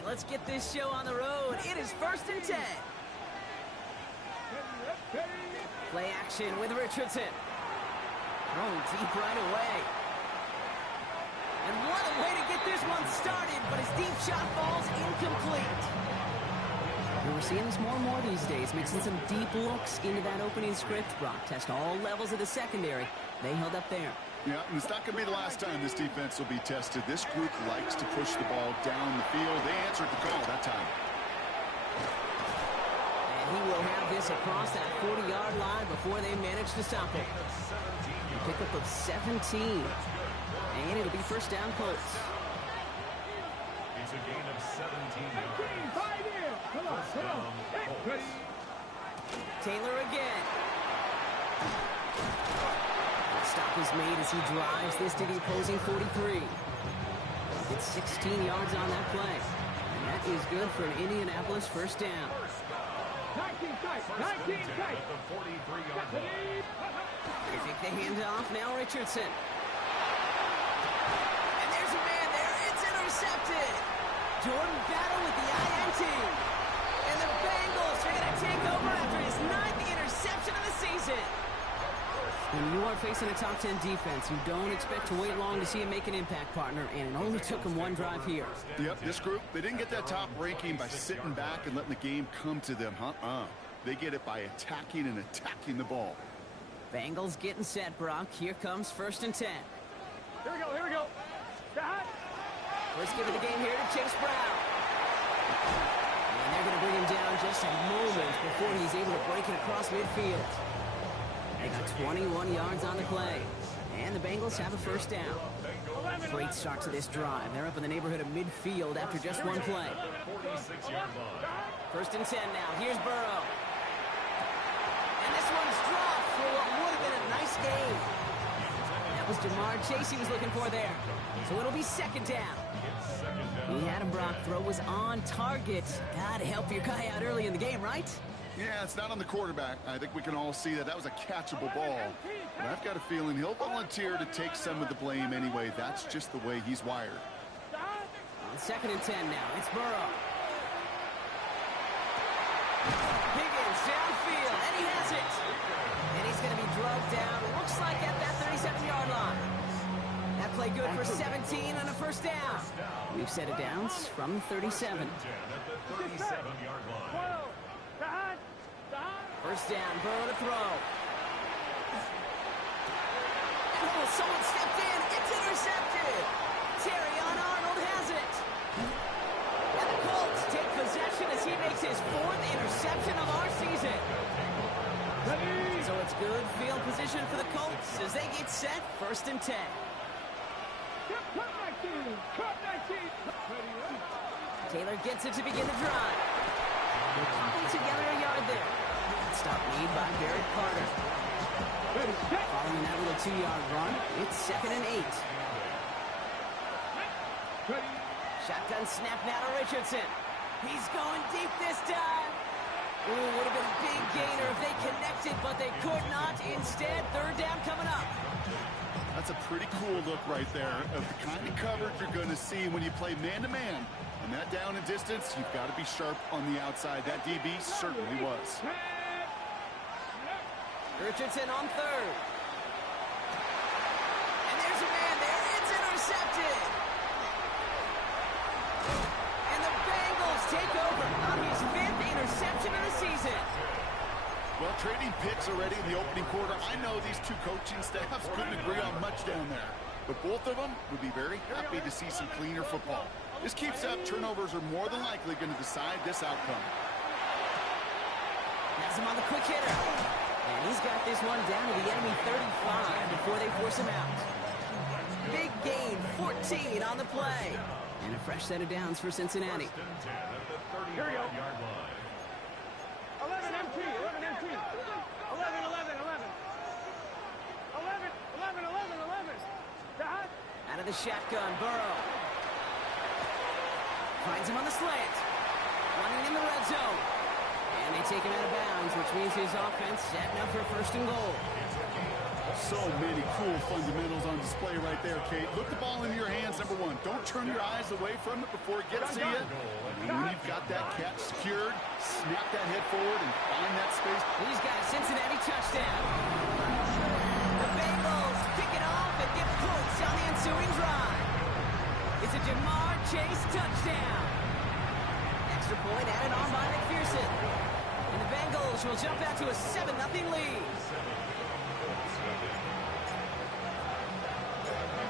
right, let's get this show on the road. It is 1st and 10. Play action with Richardson. Thrown deep right away. And what a way to get this one started, but his deep shot falls incomplete. We're seeing this more and more these days, mixing some deep looks into that opening script. Brock test all levels of the secondary. They held up there. Yeah, and it's not going to be the last time this defense will be tested. This group likes to push the ball down the field. They answered the call that time. And he will have this across that 40-yard line before they manage to stop it. A pickup of 17. And it'll be first down Colts. It's a gain of 17 yards. First down, Colts. Taylor again. Stop is made as he drives this to the opposing 43. It's 16 yards on that play. And that is good for an Indianapolis first down. 19 tight. At the 43-yard line. They take the handoff. Now Richardson. And there's a man there. It's intercepted. Jordan Battle with the INT. And the Bengals are going to take over after his 9th interception of the season. When you are facing a top 10 defense, you don't expect to wait long to see him make an impact, partner, and it only took him one drive here. Yep, this group, they didn't get that top ranking by sitting back and letting the game come to them, They get it by attacking and attacking the ball. Bengals getting set, Brock. Here comes 1st and 10. Here we go. First give of the game here to Chase Brown. And they're going to bring him down just a moment before he's able to break it across midfield. They got 21 yards on the play. And the Bengals have a first down. Great start to this drive. They're up in the neighborhood of midfield after just one play. 46-yard line. 1st and 10 now. Here's Burrow. And this one's dropped for what would have been a nice game. That was Jamar Chase he was looking for there. So it'll be 2nd down. He had him, Brock. Throw was on target. Gotta help your guy out early in the game, right? Yeah, it's not on the quarterback. I think we can all see that was a catchable ball. But I've got a feeling he'll volunteer to take some of the blame anyway. That's just the way he's wired. On 2nd and 10 now, it's Burrow. Higgins downfield, and he has it. And he's going to be drugged down, looks like at that 37-yard line. That play good for 17 on a first down. We've set it downs from 37. At the 37-yard line. First down, Burrow to throw. Oh, someone stepped in. It's intercepted. Terry Arnold has it. And the Colts take possession as he makes his 4th interception of our season. So it's good field position for the Colts as they get set 1st and 10. Taylor gets it to begin the drive. They're cobbling together a yard there. Stop made by Barrett Carter. Following that little 2-yard run, it's 2nd and 8. Shotgun snap now to Richardson. He's going deep this time. Ooh, would have been a big gainer if they connected, but they could not. Instead, 3rd down coming up. That's a pretty cool look right there of the kind of coverage you're going to see when you play man-to-man. And that down and distance, you've got to be sharp on the outside. That DB certainly was. Richardson on 3rd. And there's a man there. It's intercepted. And the Bengals take over on his 5th interception of the season. Well, trading picks already in the opening quarter. I know these two coaching staffs couldn't agree on much down there. But both of them would be very happy to see some cleaner football. This keeps up. Turnovers are more than likely going to decide this outcome. Has him on the quick hitter. And he's got this one down to the enemy 35 before they force him out. Big gain, 14 on the play. And a fresh set of downs for Cincinnati. First and 10 at the 35-yard line. 11 MT. 11 MT. 11. 11. Out of the shotgun, Burrow. Finds him on the slant. Running in the red zone. And they take him out of bounds, which means his offense setting up for first and goal. So many cool fundamentals on display right there, Kate. Look the ball in your hands, number one. Don't turn your eyes away from it before it gets to you. And when you've got that catch secured, snap that head forward and find that space. He's got a Cincinnati touchdown. The Bengals kick it off and get points on the ensuing drive. It's a Jamar Chase touchdown. Extra point added on by McPherson. And the Bengals will jump out to a 7-0 lead.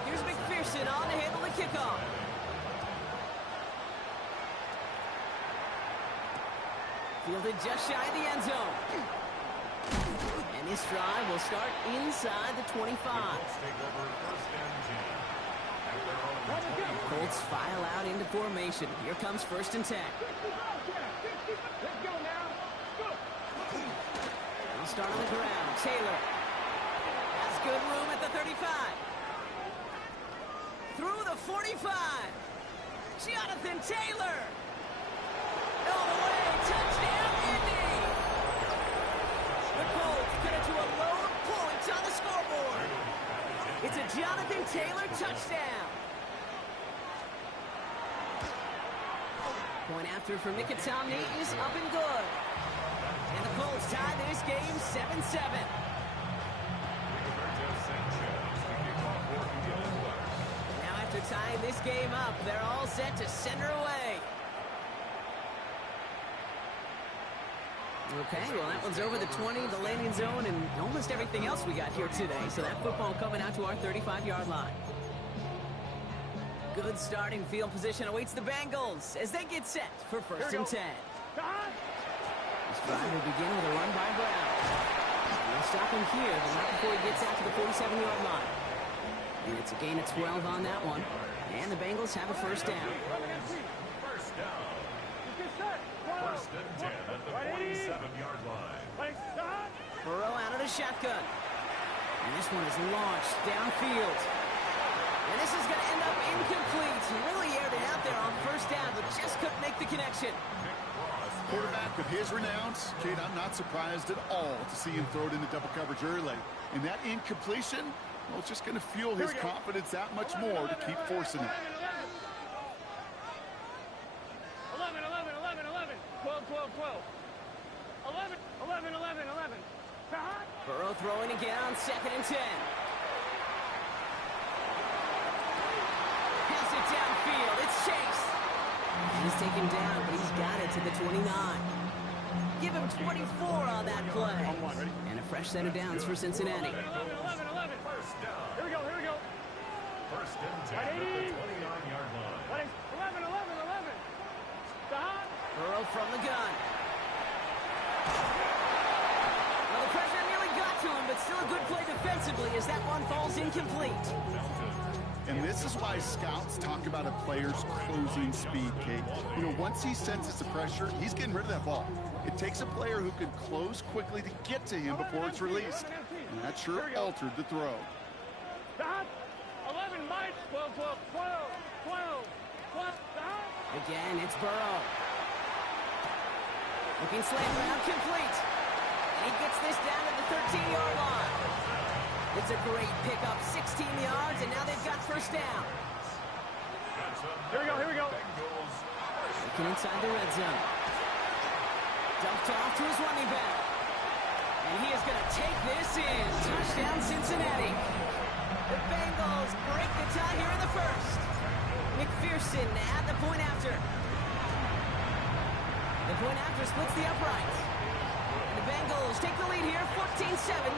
Here's McPherson on to handle the kickoff. Fielded just shy of the end zone. And this drive will start inside the 25. Colts file out into formation. Here comes 1st and 10. Let's go now. Go. They'll start on the ground. Taylor has good room at the 35. Through the 45. Jonathan Taylor. No way. Touchdown, Indy. The Colts get it to a load point on the scoreboard. It's a Jonathan Taylor touchdown. Point after for Mickatowny is up and good. And the Colts tie this game 7-7. Now after tying this game up, they're all set to send her away. Okay, well that one's over the 20, the landing zone, and almost everything else we got here today. So that football coming out to our 35-yard line. Good starting field position awaits the Bengals as they get set for 1st and 10. This drive will begin with a run by Brown. They'll stop him here, but not before he gets out to the 47-yard line. And it's a gain of 12 on that one. And the Bengals have a first down. First down. First and 10 at the 47-yard line. Burrow out of the shotgun. And this one is launched downfield. And this is going to end up incomplete. He really aired it out there on first down, but just couldn't make the connection. Quarterback with his renowns, Kate, I'm not surprised at all to see him throw it into double coverage early. And that incompletion, well, it's just going to fuel his confidence that much more to keep forcing it. 11, 11, 11, 11. 12, 12, 12. 11, 11, 11, 11. Burrow throwing again on 2nd and 10. Pass it downfield. It's Chase. He's taken down, but he's got it to the 29. Give him 24 on that play. And a fresh set of downs for Cincinnati. 11, 11, 11. First down. Here we go, here we go. First and 10 at the 29-yard line. 11, 11, 11. Stop. Burrow from the gun. Well, the pressure nearly got to him, but still a good play defensively as that one falls incomplete. And this is why scouts talk about a player's closing speed, Kate. You know, once he senses the pressure, he's getting rid of that ball. It takes a player who can close quickly to get to him before it's released. And that sure altered the throw. Stop. 11, Mike. 12, 12, 12, 12, 12. Stop. Again, it's Burrow. Looking slant route complete. And he gets this down to the 13-yard line. It's a great pickup, 16 yards, and now they've got first down. Here we go, here we go. Looking inside the red zone. Dumped off to his running back. And he is going to take this in. Touchdown, Cincinnati. The Bengals break the tie here in the first. McPherson at the point after. The point after splits the uprights. And the Bengals take the lead here, 14-7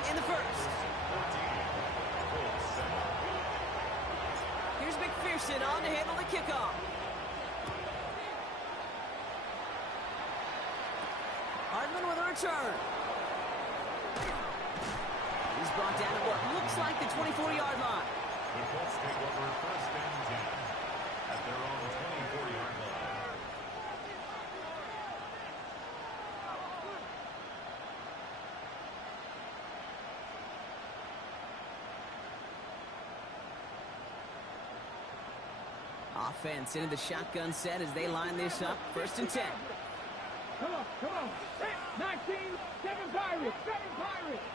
in the first. Here's McPherson on to handle the kickoff. Hardman with a return. He's brought down at what looks like the 24-yard line. The Colts take over first and 10 at their own 24-yard line. Offense into the shotgun set as they line this up. 1st and 10. Come on. 19, 7 Pirates. 7 Pirates.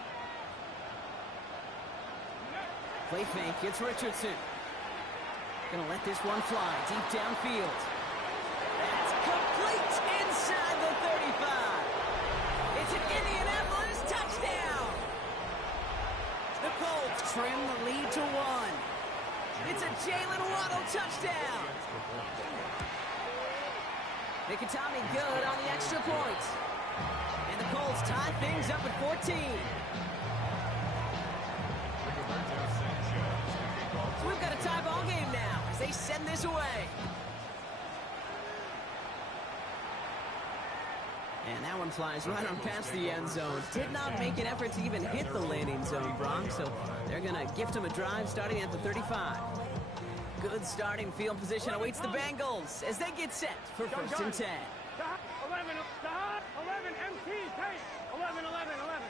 Play fake. It's Richardson. Gonna let this one fly deep downfield. That's complete inside the 35. It's an Indianapolis touchdown. The Colts trim the lead to 1. It's a Jalen Waddle touchdown. Nikitami good on the extra point. And the Colts tie things up at 14. So we've got a tie ball game now as they send this away. And that one flies right on past the end zone. Did not make an effort to even hit the landing zone, Bronx. So they're going to gift him a drive starting at the 35. Good starting field position awaits the Bengals as they get set for 1st and 10. 11, 11, MT, take. 11, 11, 11.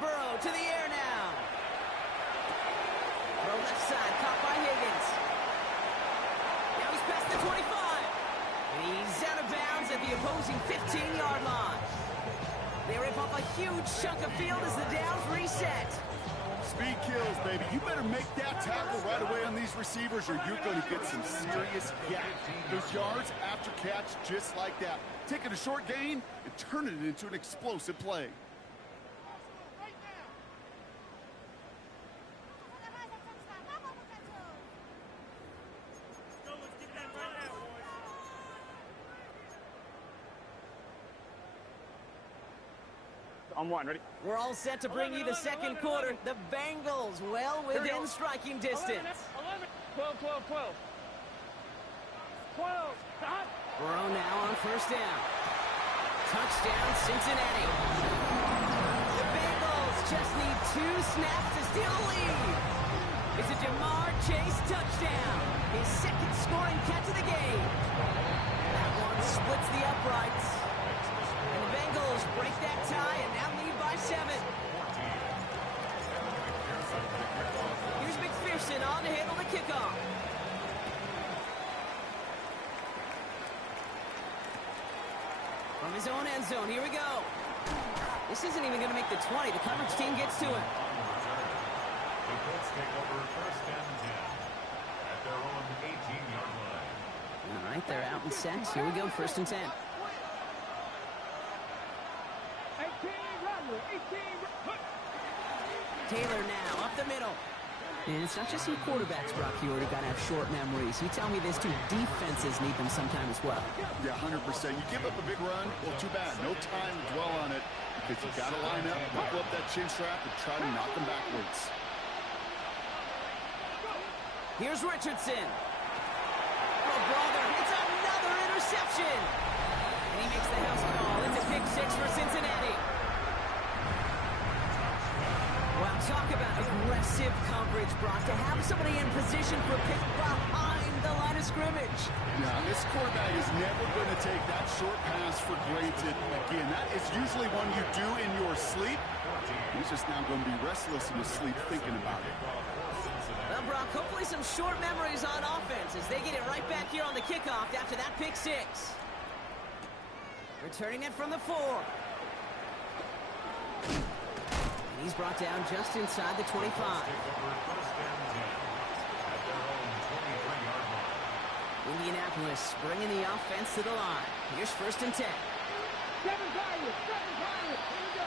Burrow to the air now. Throw left side, caught by Higgins. Now he's past the 25. And he's out of bounds at the opposing 15-yard line. They rip off a huge chunk of field as the downs reset. Speed kills, baby. You better make that tackle right away on these receivers or you're going to get some serious yak. Those yards after catch just like that. Taking a short gain and turning it into an explosive play. On 1, ready? We're all set to bring you the second quarter. The Bengals well within striking distance. 11, 12, 12, 12. 12, Burrow now on 1st down. Touchdown, Cincinnati. The Bengals just need 2 snaps to steal a lead. It's a Jamar Chase touchdown. His second scoring catch of the game. That one splits the uprights. And the Bengals break that tie and now lead by 7. Here's McPherson on to handle the kickoff. From his own end zone, here we go. This isn't even going to make the 20. The coverage team gets to him. The Colts take over 1st and 10 at their own 18-yard line. All right, they're out and set. Here we go, 1st and 10. 18, Taylor now, up the middle. And it's not just some quarterbacks, Brock, you already got to have short memories. You tell me this too, defenses need them sometime as well. Yeah, 100%. You give up a big run, well, too bad. No time to dwell on it because you got to line up, buckle up that chin strap, and try to knock them backwards. Here's Richardson. Oh, brother, it's another interception. And he makes the house call. It's a pick 6 for Cincinnati. Well, talk about aggressive coverage, Brock. To have somebody in position for a pick behind the line of scrimmage. Yeah, this quarterback is never going to take that short pass for granted. Again, that is usually one you do in your sleep. He's just now going to be restless in his sleep thinking about it. Well, Brock, hopefully some short memories on offense as they get it right back here on the kickoff after that pick 6. Returning it from the 4. And he's brought down just inside the 25. Indianapolis bringing the offense to the line. Here's 1st and 10. 7 Pirates. Here we go.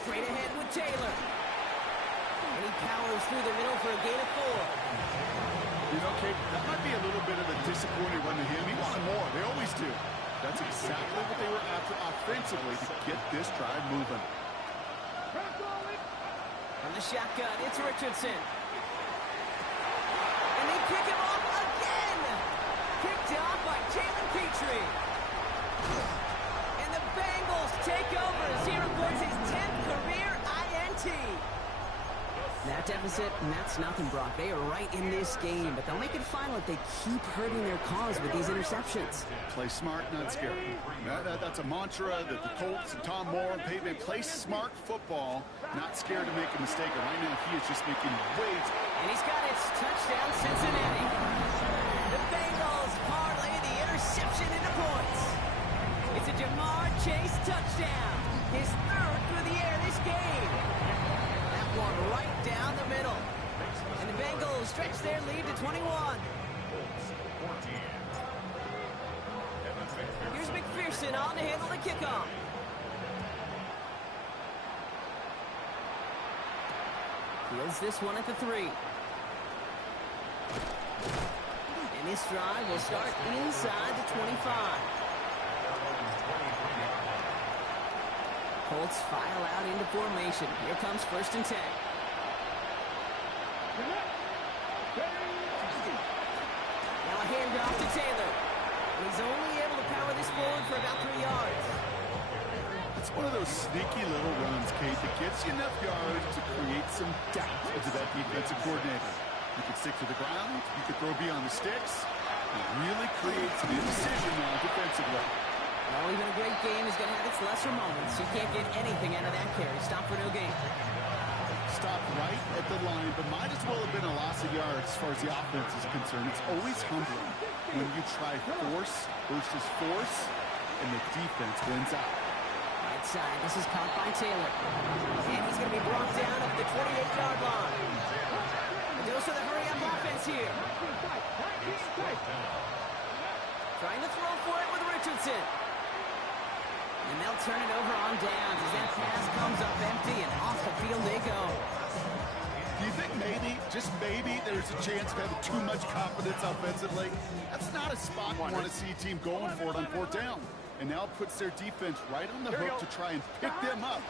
Straight ahead with Taylor. And he powers through the middle for a gain of 4. You know, Kate, that might be a little bit of a disappointing run to him. He wanted more. They always do. That's exactly what they were after offensively to get this drive moving. From the shotgun, it's Richardson. And they pick him off again. Picked off by Jalen Petrie. And the Bengals take over as he reports his 10th career INT. That deficit, and that's nothing, Brock. They are right in this game, but they'll make it final if they keep hurting their cause with these interceptions. Play smart, not scared. That's a mantra that the Colts and Tom Moore and Pavement play smart football, not scared to make a mistake. And right now, he is just making waves. And he's got it. Touchdown, Cincinnati. The Bengals parlay the interception into Richardson on to handle the kickoff. Fields this one at the 3. And this drive will start inside the 25. Colts file out into formation. Here comes 1st and 10. Now a handoff to Taylor. He's only able to power this forward for about 3 yards. It's one of those sneaky little runs, Kate, that gets you enough yards to create some doubt into that defensive coordinator. You can stick to the ground, you can throw beyond the sticks. It really creates an indecision now defensively. Well, even a great game is going to have its lesser moments. You can't get anything out of that carry. Stop for no gain. Stopped right at the line, but might as well have been a loss of yards as far as the offense is concerned. It's always humbling when you try force versus force, and the defense wins out. Right side, this is caught by Taylor. And he's going to be brought down at the 28-yard line. A dose of the hurry-up offense here. Trying to throw for it with Richardson. And they'll turn it over on downs as that pass comes up empty and off the field they go. Do you think maybe, just maybe, there's a chance of having too much confidence offensively? That's not a spot you want to see a team going for it on 4th down. And now it puts their defense right on the hook to try and pick them up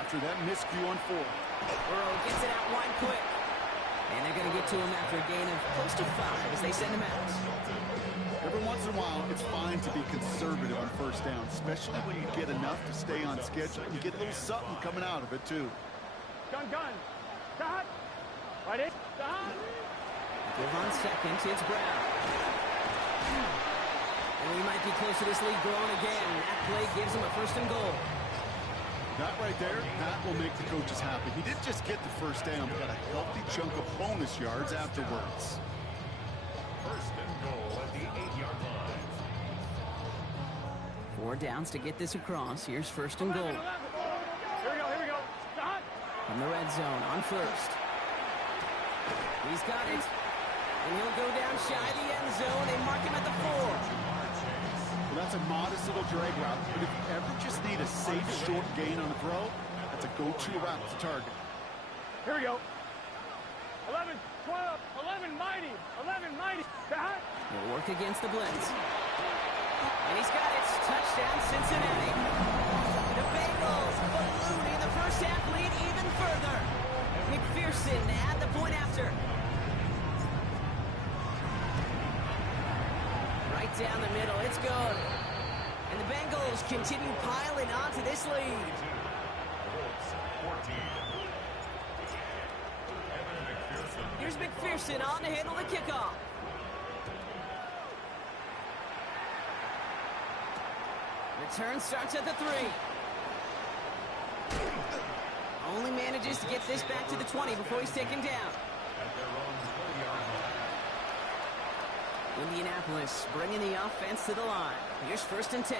after that miscue on 4. Burrow gets it out wide quick. And they're going to get to him after a gain of close to 5 as they send him out. Every once in a while, it's fine to be conservative on 1st down, especially when you get enough to stay on schedule and get a little something coming out of it, too. Gun. Stop. Right in. Stop. Give on 2nd, it's Brown. And we might be close to this lead growing again. That play gives him a 1st and goal. That right there, that will make the coaches happy. He didn't just get the 1st down, but got a healthy chunk of bonus yards afterwards. 1st and goal at the 8-yard line. 4 downs to get this across. Here's 1st and goal. Here we go. Stop. From the red zone on 1st. He's got it. And he'll go down shy of the end zone. They mark him at the 4. Well, that's a modest little drag route, but if you ever just need a safe, short gain on a throw, that's a go-to route to target. Here we go. 11, 12, 11 mighty. Stop. He'll work against the blitz. And he's got it. Touchdown, Cincinnati. The Bengals ballooning the 1st half lead even further. McPherson at the point after. Right down the middle, it's good. And the Bengals continue piling onto this lead. Here's McPherson on to handle the kickoff. Return starts at the 3. Only manages to get this back to the 20 before he's taken down. Indianapolis bringing the offense to the line. Here's 1st and 10.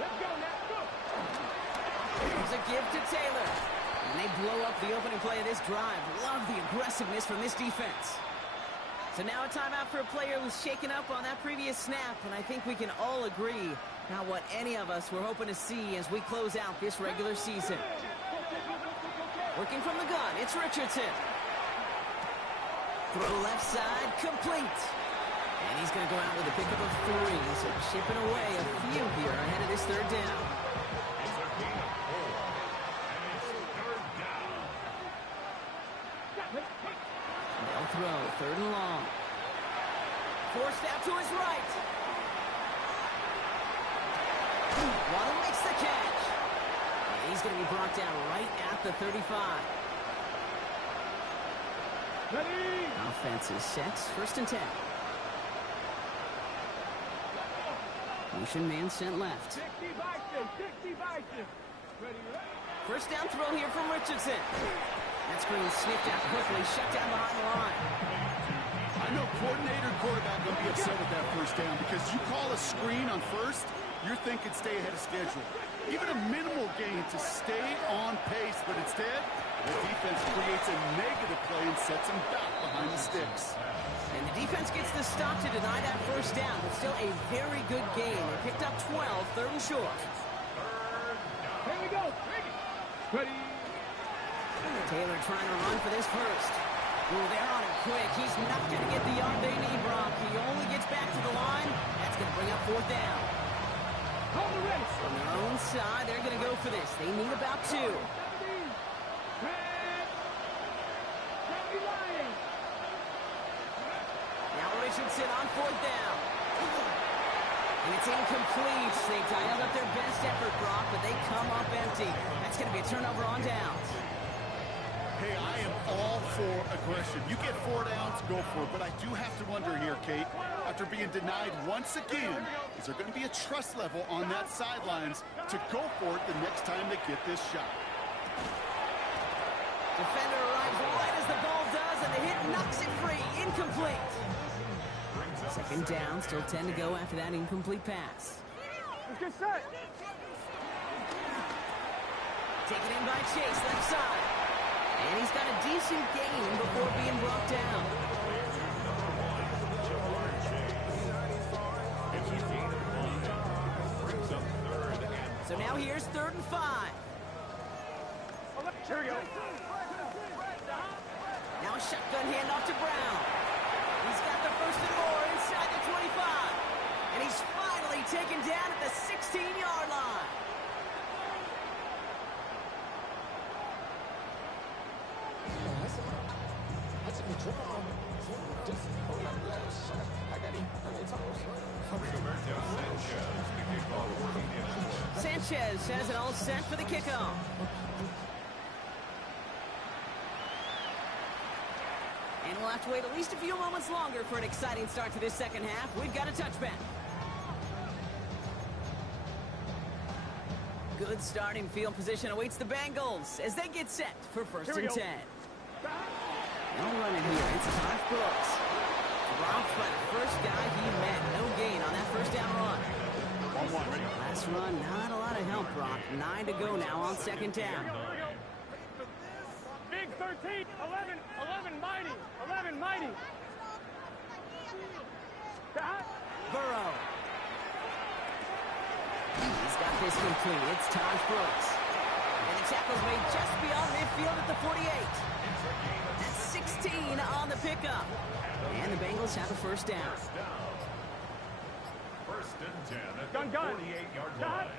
Let's go now. Here's a give to Taylor. And they blow up the opening play of this drive. Love the aggressiveness from this defense. So now a timeout for a player who's shaken up on that previous snap. And I think we can all agree not what any of us were hoping to see as we close out this regular season. Working from the gun, it's Richardson. Throw left side, complete. And he's going to go out with a pickup of 3. So shipping away a few here ahead of this 3rd down. It's a gain of 4. And it's 3rd down. They'll throw, 3rd and long. Forced out to his right. Waddle makes the catch. And he's going to be brought down right at the 35. Ready. Offense is set. 1st and 10. Motion man sent left. 60 Bison. Ready. 1st down throw here from Richardson. That screen sniffed out quickly, shut down behind the line. I know coordinator and quarterback going to be upset with that 1st down because you call a screen on 1st, you're thinking stay ahead of schedule. Even a minimal gain to stay on pace, but instead, the defense creates a negative play and sets them back behind the sticks. And the defense gets the stop to deny that first down, but still a very good game. They picked up 12, third and short. Here we go. Ready. Taylor trying to run for this first. Ooh, they're on him quick. He's not going to get the yard they need, Brock. He only gets back to the line. That's going to bring up fourth down. Hold the race. From their own side, they're going to go for this. They need about 2. Now Richardson on fourth down. And it's incomplete. They dialed up their best effort, Brock, but they come up empty. That's going to be a turnover on downs. Hey, I am all for aggression. You get 4 downs, go for it. But I do have to wonder here, Kate, after being denied once again, is there going to be a trust level on that sidelines to go for it the next time they get this shot? Defender arrives right as the ball does, and the hit knocks it free. Incomplete. Second down, still 10 to go after that incomplete pass. Let's get set. Taken in by Chase, left side. And he's got a decent gain before being brought down. So now here's 3rd and 5. Here we go. Now a shotgun handoff to Brown. He's got the first and more inside the 25. And he's finally taken down at the 16-yard line. Sanchez has it all set for the kickoff. And we'll have to wait at least a few moments longer for an exciting start to this second half. We've got a touchback. Good starting field position awaits the Bengals as they get set for 1st and 10. No running here. It's Todd Brooks. Dropped by the first guy he met. No gain on that first down run. Last run, not a lot of help, Brock. 9 to go now on 2nd down. Big 13, 11 mighty, 11 mighty. Burrow. He's got this complete. It's Todd Brooks. And the tackle's made just beyond midfield at the 48. That's 16 on the pickup. And the Bengals have a first down. 1st and 10 at Gun. the 48-yard line.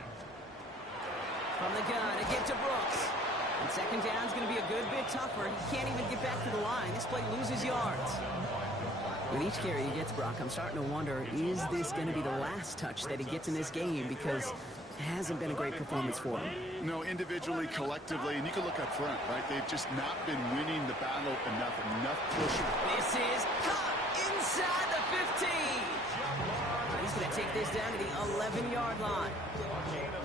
From the gun, again to Brooks. And 2nd down's going to be a good bit tougher. He can't even get back to the line. This play loses yards. With each carry he gets, Brock, I'm starting to wonder, is this going to be the last touch that he gets in this game? Because it hasn't been a great performance for him. No, individually, collectively, and you can look up front, right? They've just not been winning the battle enough pushing. This is caught inside the 15. He's going to take this down to the 11-yard line.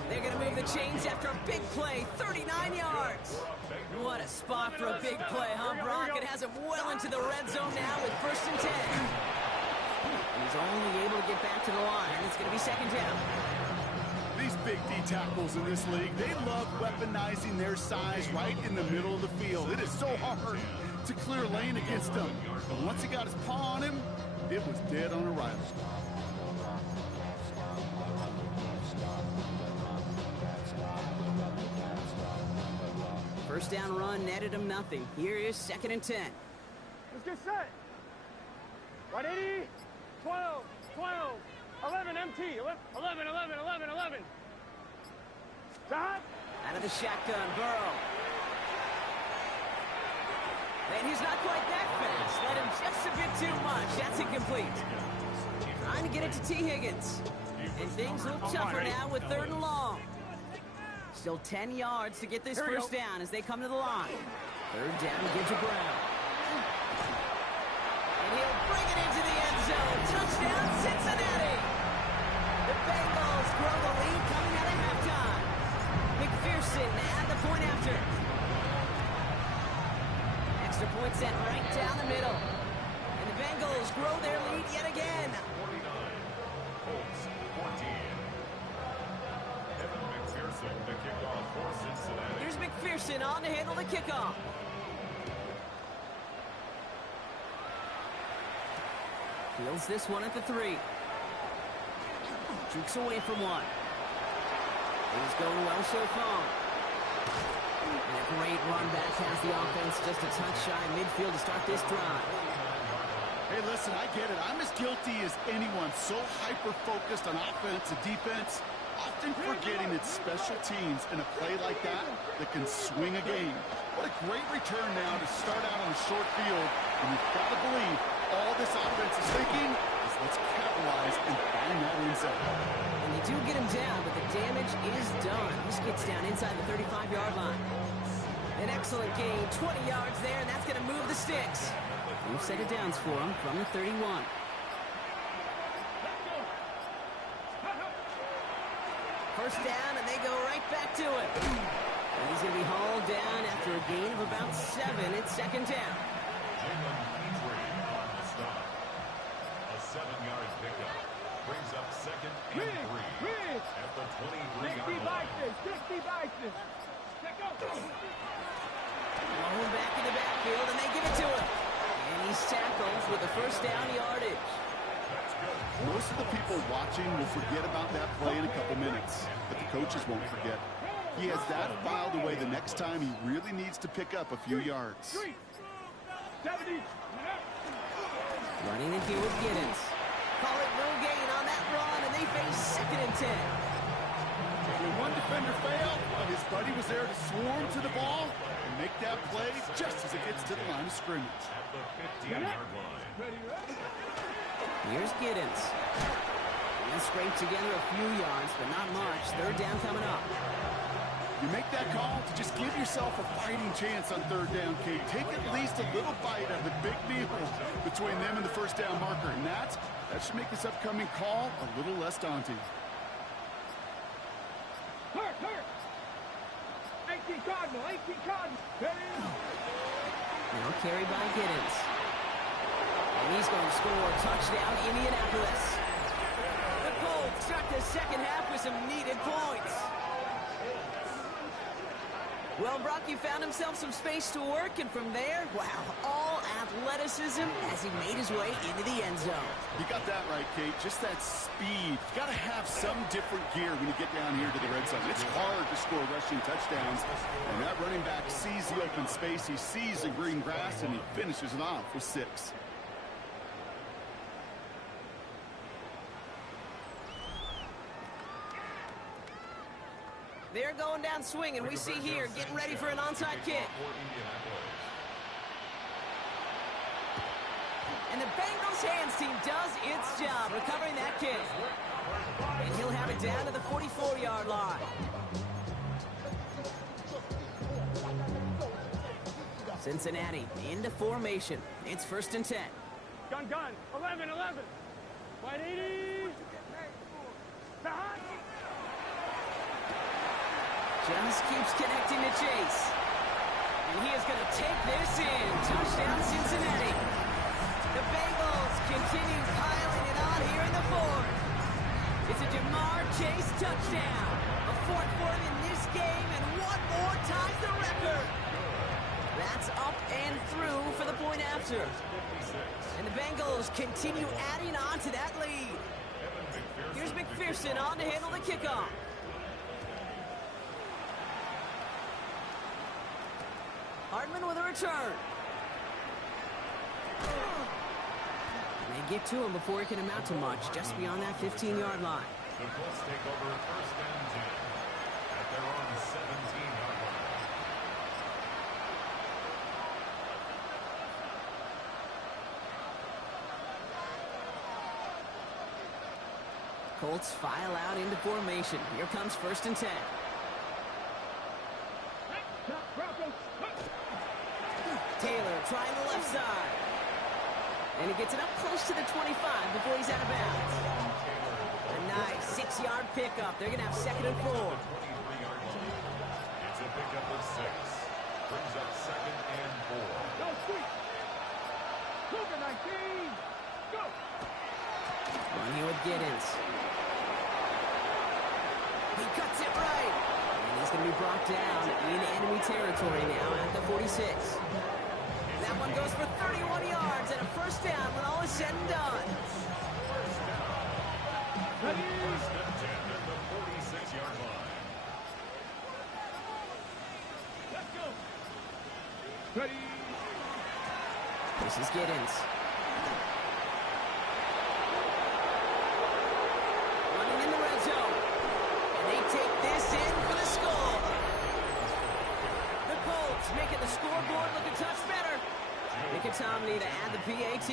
They're going to move the chains after a big play, 39 yards. What a spot for a big play, huh, Brock? It has him well into the red zone now with 1st and 10. He's only able to get back to the line. It's going to be 2nd down. These big D tackles in this league, they love weaponizing their size right in the middle of the field. It is so hard to clear lane against them. But once he got his paw on him, it was dead on arrival. First down run netted him nothing. Here is 2nd and 10. Let's get set. 180, 12, 11 MT, 11. Stop. Out of the shotgun, Burrow. And he's not quite that fast. Let him just a bit too much. That's incomplete. Trying to get it to T. Higgins. And things look tougher now with 3rd and long. Still 10 yards to get this first down as they come to the line. 3rd down, give to Brown. And he'll bring it into the end zone. Touchdown, Cincinnati. The Bengals grow the lead coming out of halftime. McPherson at the point after. Extra point set right down the middle. And the Bengals grow their lead yet again. 49, Colts 14. Evan McPherson to kick off for Cincinnati. Here's McPherson on to handle the kickoff. Fields this one at the 3. Jukes away from one. He's going well so far. And a great run back has the offense just a touch shy of midfield to start this drive. Hey, listen, I get it. I'm as guilty as anyone. So hyper-focused on offense and defense, often forgetting it's special teams in a play like that that can swing a game. What a great return now to start out on a short field. And you've got to believe all this offense is thinking is let's capitalize and find that end zone. And they do get him down, but the damage is done. This gets down inside the 35-yard line. An excellent gain, 20 yards there, and that's going to move the sticks. New set of downs for him from the 31. First down, and they go right back to it. And he's going to be hauled down after a gain of about 7. It's second down. A 7-yard pickup brings up second and 3 at the 23-yard line. Rolling back in the backfield, and they give it to him. And he's tackled with the first down yardage. Most of the people watching will forget about that play in a couple minutes, but the coaches won't forget. He has that filed away the next time he really needs to pick up a few yards. Running in here with Giddens. Call it no gain on that run, and they face second and 10. When one defender failed, his buddy was there to swarm to the ball and make that play just as it gets to the line of scrimmage. At the 15-yard line. Here's Giddens. He scraped together a few yards, but not much. Third down coming up. You make that call to just give yourself a fighting chance on third down, Kate. Take at least a little bite of the big deal between them and the first down marker. And that should make this upcoming call a little less daunting. Hurt! 18 Cardinal! Now carried by Giddens. And he's going to score. Touchdown, Indianapolis. The Colts start the second half with some needed points. Well, Brock, he found himself some space to work, and from there, wow, all athleticism as he made his way into the end zone. You got that right, Kate. Just that speed. You got to have some different gear when you get down here to the red zone. It's hard to score rushing touchdowns, and that running back sees the open space. He sees the green grass, and he finishes it off with 6. They're going down swinging. We see here, getting ready for an onside kick. And the Bengals hands team does its job recovering that kick. And he'll have it down to the 44-yard line. Cincinnati into formation. It's first and 10. Gun! 11! 180! Behind! Just keeps connecting to Chase. And he is going to take this in. Touchdown, Cincinnati. The Bengals continue piling it on here in the fourth. It's a Jamar Chase touchdown. A fourth for him in this game, and one more ties the record. That's up and through for the point after. And the Bengals continue adding on to that lead. Here's McPherson on to handle the kickoff. Hardman with a return. And they get to him before he can amount to much, just beyond that 15-yard line. The Colts take over first and 10 at their own 17-yard line. Colts file out into formation. Here comes first and 10. Taylor trying the left side. And he gets it up close to the 25 before he's out of bounds. A nice 6-yard pickup. They're going to have second and 4. 23-yard line. It's a pickup of 6. Brings up second and 4. Go, sweet! Cougar 19! Go! On here with Giddens. He cuts it right. And he's going to be brought down in enemy territory now at the 46. Now that one goes for 31 yards and a first down when all is said and done. First and 10 at the 46-yard line. Let's go. Ready. This is Giddens. Running in the red zone. And they take this in for the score. The Colts making the scoreboard look a touch better. Mickatominay to add the PAT.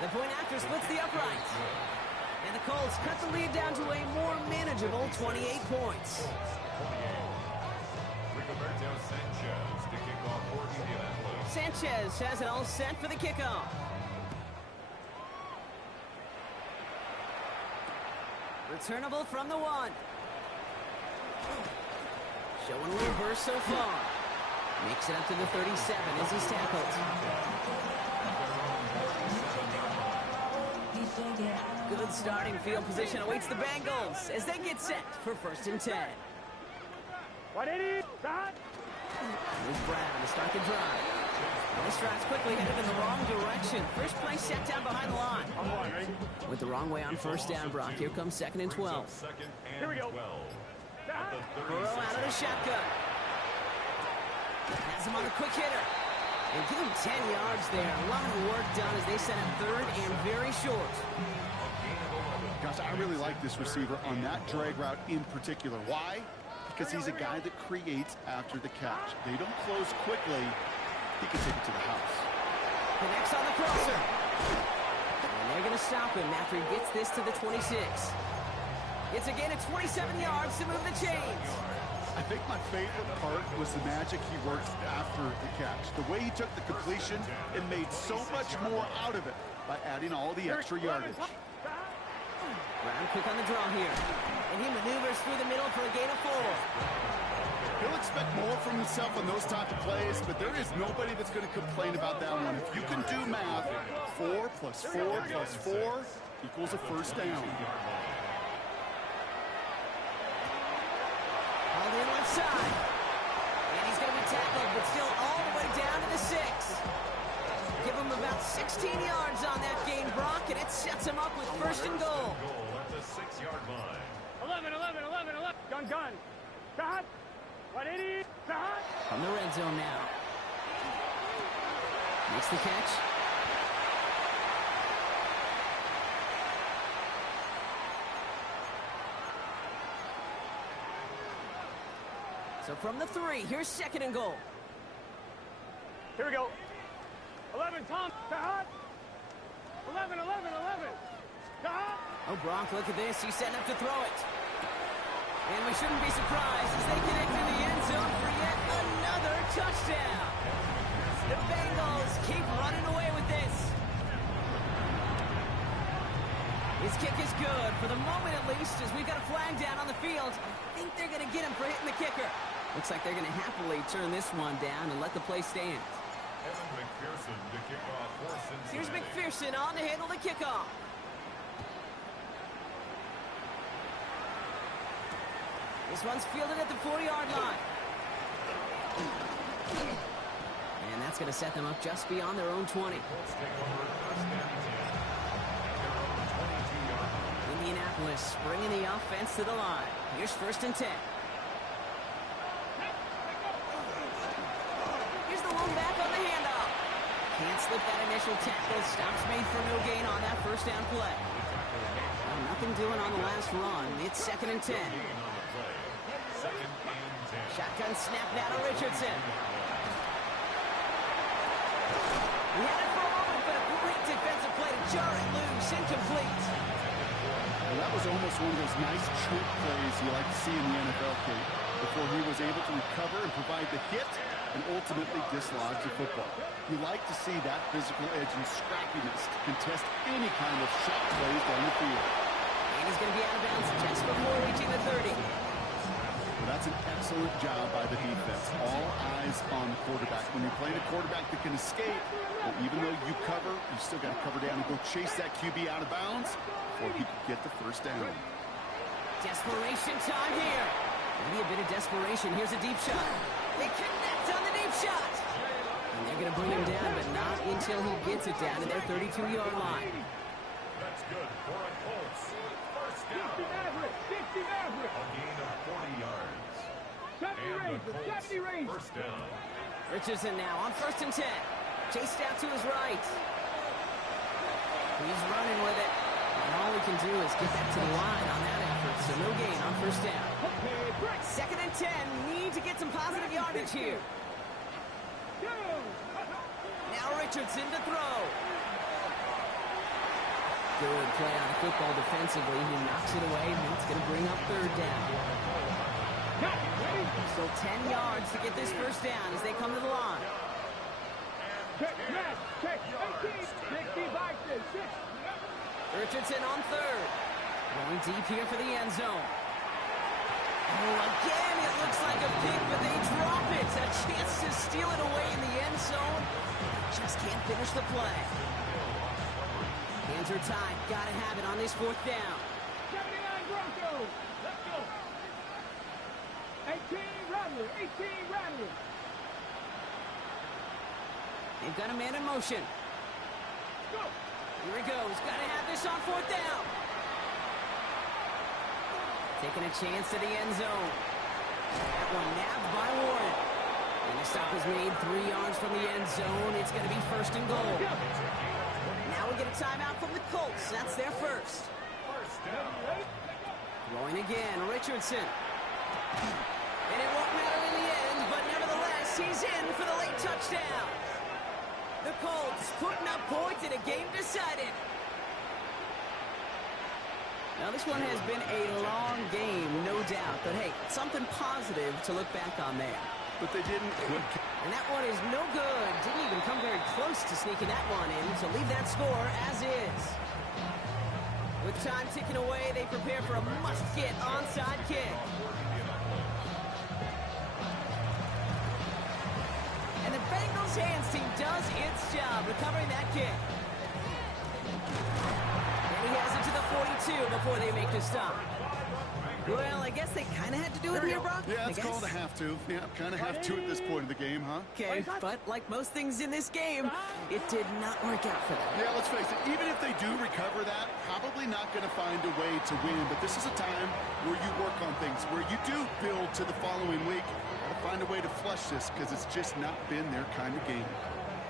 The point after splits the uprights. And the Colts cut the lead down to a more manageable 28 points. Sanchez has it all set for the kickoff. Returnable from the 1. Showing a little burst so far. Makes it up to the 37 as he's tackled. Good starting field position awaits the Bengals as they get set for first and 10. 180. Start. Here's Brown to start the drive. This drive's quickly headed in the wrong direction. First play set down behind the line. Went the wrong way on first down, Brock. Here comes 2nd and 12. Here we go. Burrow out of the shotgun. Has him on the quick hitter. And give him 10 yards there. A lot of work done as they set up third and very short. Gosh, I really like this receiver on that drag route in particular. Why? Because he's a guy that creates after the catch. They don't close quickly. He can take it to the house. Connects on the crosser. And they're going to stop him after he gets this to the 26. It's a gain of 27 yards to move the chains. I think my favorite part was the magic he worked after the catch. The way he took the completion and made so much more out of it by adding all the extra yardage. Brown quick on the draw here. And he maneuvers through the middle for a gain of 4. He'll expect more from himself on those type of plays, but there is nobody that's going to complain about that one. If you can do math, 4 plus 4 plus 4 equals a first down. On the left side. And he's going to be tackled, but still all the way down to the 6. Give him about 16 yards on that gain, Brock, and it sets him up with first and goal. At the 6-yard line. 11. Gun. Start. 180. Start. From the red zone now. Makes the catch. So from the 3, here's 2nd and goal. Here we go. 11. Tom. Start. 11. Start. Oh, Brock, look at this. He's setting up to throw it. And we shouldn't be surprised as they connect in the end zone for yet another touchdown. The Bengals keep running away with this. His kick is good, for the moment at least, as we've got a flag down on the field. I think they're going to get him for hitting the kicker. Looks like they're going to happily turn this one down and let the play stand. McPherson to kick off for Cincinnati. Here's McPherson on to handle the kickoff. This one's fielded at the 40-yard line. And that's going to set them up just beyond their own 20. Colts take over first and 10 at their own 22-yard line. Indianapolis bringing the offense to the line. Here's first and 10. Here's the lone back on the handoff. Can't slip that initial tackle. Stops made for no gain on that first down play. Well, nothing doing on the last run. It's 2nd and 10. Shotgun snap now to Richardson. He had it for a moment, but a great defensive play to jar it loose. Incomplete. Well, that was almost one of those nice trick plays you like to see in the NFL, Kate, before he was able to recover and provide the hit and ultimately dislodge the football. You like to see that physical edge and scrappiness to contest any kind of shot plays down the field. And he's going to be out of bounds just before reaching the 30. Well, that's an excellent job by the defense. All eyes on the quarterback. When you're playing a quarterback that can escape, well, even though you cover, you still got to cover down and go chase that QB out of bounds before he can get the first down. Desperation time here. Maybe a bit of desperation. Here's a deep shot. They connect on the deep shot. And they're going to bring him down, but not until he gets it down to their 32-yard line. That's good for a Colts. First down. 50 Maverick. 50 Maverick. A gain of 40 yards. 70 And the Ranger. Colts 70 Ranger. first down. Richardson now on 1st and 10. Chased out to his right. He's running with it. And all we can do is get back to the line on that effort. So no gain on 1st down. 2nd and 10. Need to get some positive yardage here. Now Richardson to throw. Good play on the football defensively. He knocks it away, and it's going to bring up 3rd down. So 10 yards to get this 1st down as they come to the line. Richardson on 3rd. Going deep here for the end zone. Oh, again, it looks like a pick, but they drop it. A chance to steal it away in the end zone. Just can't finish the play. Hands are tied. Got to have it on this 4th down. 79 Broncos. Let's go. 18 Rattler. 18 Rattler. They've got a man in motion. Go. Here he goes. Got to have this on 4th down. Taking a chance to the end zone. That one nabbed by Warren. And the stop is made 3 yards from the end zone. It's going to be 1st and goal. Now we get a timeout from the Colts. That's their first. Throwing again, Richardson. And it won't matter in the end, but nevertheless, he's in for the late touchdown. The Colts putting up points in a game decided. Now, this one has been a long game, no doubt. But, hey, something positive to look back on there. But they didn't. And that one is no good. Didn't even come very close to sneaking that one in. So leave that score as is. With time ticking away, they prepare for a must-get onside kick. And the Bengals hands team does its job recovering that kick. And he has it to the 42 before they make the stop. Well, I guess they kind of had to do it here, Brock. Yeah, it's called a have to. Yeah, kind of have to at this point in the game, huh? Okay, but like most things in this game, it did not work out for them. Yeah, let's face it. Even if they do recover that, probably not going to find a way to win. But this is a time where you work on things, where you do build to the following week. Got to find a way to flush this because it's just not been their kind of game.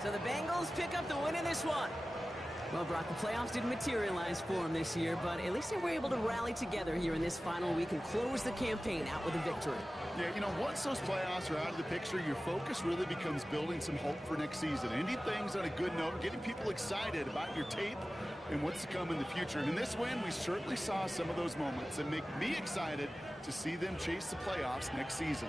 So the Bengals pick up the win in this one. Well, Brock, the playoffs didn't materialize for them this year, but at least they were able to rally together here in this final week and close the campaign out with a victory. Yeah, you know, once those playoffs are out of the picture, your focus really becomes building some hope for next season. Ending things on a good note, getting people excited about your tape and what's to come in the future. And in this win, we certainly saw some of those moments that make me excited to see them chase the playoffs next season.